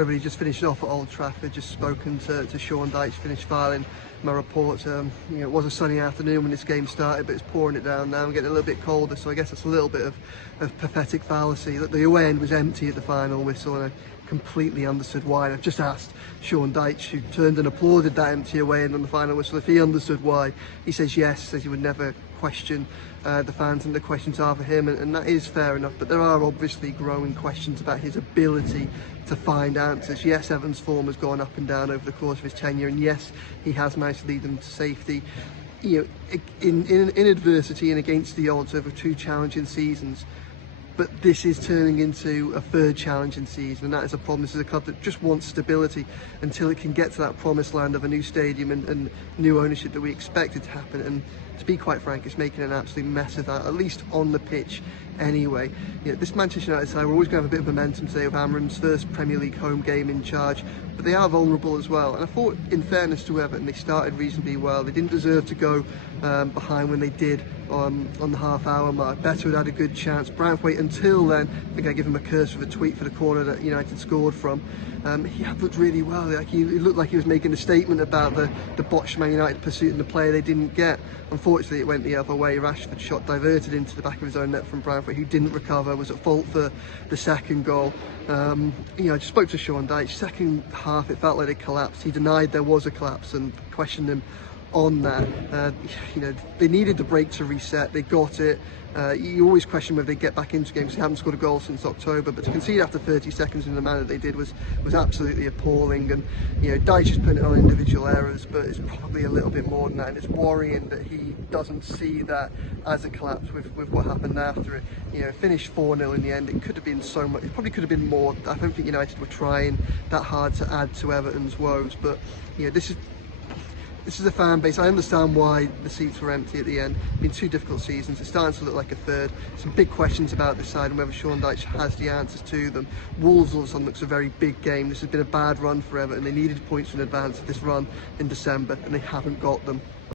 Everybody just finished off at Old Trafford, just spoken to Sean Dyche, finished filing my report. It was a sunny afternoon when this game started, but it's pouring it down now and getting a little bit colder, so I guess it's a little bit of pathetic fallacy that the away end was empty at the final whistle, and I completely understood why. And I've just asked Sean Dyche, who turned and applauded that empty away end on the final whistle, if he understood why. He says yes, says he would never question the fans, and the questions are for him, and that is fair enough, but there are obviously growing questions about his ability to find answers. Yes, Everton's form has gone up and down over the course of his tenure, and yes, he has managed to lead them to safety. In adversity and against the odds over 2 challenging seasons, but this is turning into a 3rd challenging season, and that is a problem. This is a club that just wants stability until it can get to that promised land of a new stadium and new ownership that we expected to happen. And to be quite frank, it's making an absolute mess of that, at least on the pitch anyway. This Manchester United side, we're always going to have a bit of momentum today with Amram's first Premier League home game in charge, but they are vulnerable as well. And I thought, in fairness to Everton, they started reasonably well. They didn't deserve to go behind when they did on the half-hour mark. Better had a good chance. Branthwaite, until then, I think I give him a curse with a tweet for the corner that United scored from. He had looked really well. He looked like he was making a statement about the botched Man United pursuit and the player they didn't get. Unfortunately, it went the other way. Rashford's shot diverted into the back of his own net from Branthwaite, who didn't recover, was at fault for the second goal. I just spoke to Sean Dyche. Second half, it felt like it collapsed. He denied there was a collapse and questioned him on that. They needed the break to reset. They got it. You always question whether they get back into games. They haven't scored a goal since October, but to concede after 30 seconds in the manner they did was absolutely appalling. And Dyche is putting it on individual errors, but it's probably a little bit more than that, and it's worrying that he doesn't see that as a collapse with what happened after it. Finished 4-0 in the end. It could have been so much. It probably could have been more. I don't think United were trying that hard to add to Everton's woes, but this is a fan base. I understand why the seats were empty at the end. It's been 2 difficult seasons. It's starting to look like a 3rd. Some big questions about this side and whether Sean Dyche has the answers to them. Wolves all of a sudden looks a very big game. This has been a bad run for Everton. They needed points in advance of this run in December, and they haven't got them.